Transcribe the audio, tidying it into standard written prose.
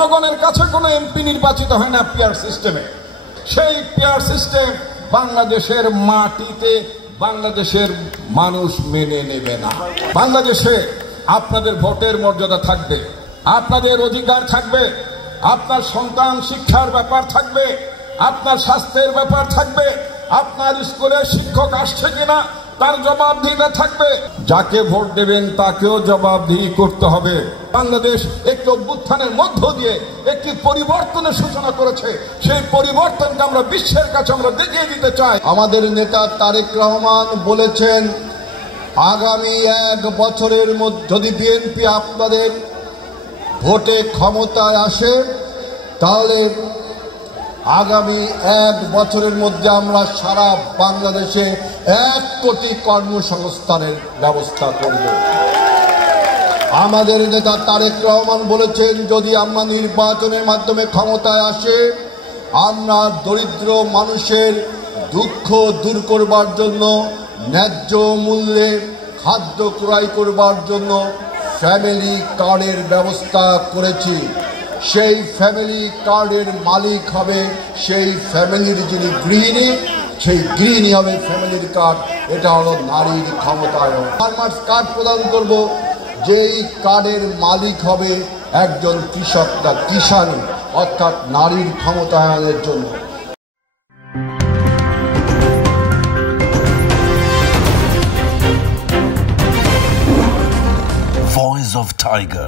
জনগণের কাছে কোনো এমপি নির্বাচিত হয় না পিয়ার সিস্টেমে। সেই পিয়ার সিস্টেম বাংলাদেশের মাটিতে বাংলাদেশের মানুষ মেনে নেবে না। বাংলাদেশে আপনাদের ভোটের মর্যাদা থাকবে, আপনাদের অধিকার থাকবে, আপনার সন্তান শিক্ষার ব্যাপার থাকবে, আপনার স্বাস্থ্যের ব্যাপার থাকবে, আপনার স্কুলে শিক্ষক আসছে কিনা তার জবাবদিহিতা থাকবে। যাকে ভোট দেবেন তাকেও জবাবদিহি করতে হবে। বাংলাদেশ একটি অভ্যুত্থানের মধ্য দিয়ে একটি পরিবর্তনের সূচনা করেছে। সেই পরিবর্তনকে আমরা বিশ্বের কাছে আমরা দেখিয়ে দিতে চাই। আমাদের নেতা তারেক রহমান বলেছেন, আগামী 1 বছরের মধ্যে যদি বিএনপি আপনাদের ভোটে ক্ষমতায় আসে, তাহলে আগামী 1 বছরের মধ্যে আমরা সারা বাংলাদেশে 1 কোটি কর্মসংস্থানের ব্যবস্থা করব। আমাদের নেতা তারেক রহমান বলেছেন, যদি আমরা নির্বাচনের মাধ্যমে ক্ষমতায় আসে, আমরা দরিদ্র মানুষের দুঃখ দূর করবার জন্য, ন্যায্য মূল্যে খাদ্য ক্রয় করবার জন্য ফ্যামিলি কার্ডের ব্যবস্থা করেছি। সেই ফ্যামিলি কার্ডের মালিক হবে সেই ফ্যামিলির যিনি গৃহিণী, সেই গৃহিণী হবে ফ্যামিলির কার্ড। এটা হলো নারীর ক্ষমতায়ন। ফার্মার্স কার্ড প্রদান করব, যেই কার্ডের মালিক হবে একজন কৃষক বা কিষাণী, অর্থাৎ নারীর ক্ষমতায়নের জন্য। Voice of Tiger.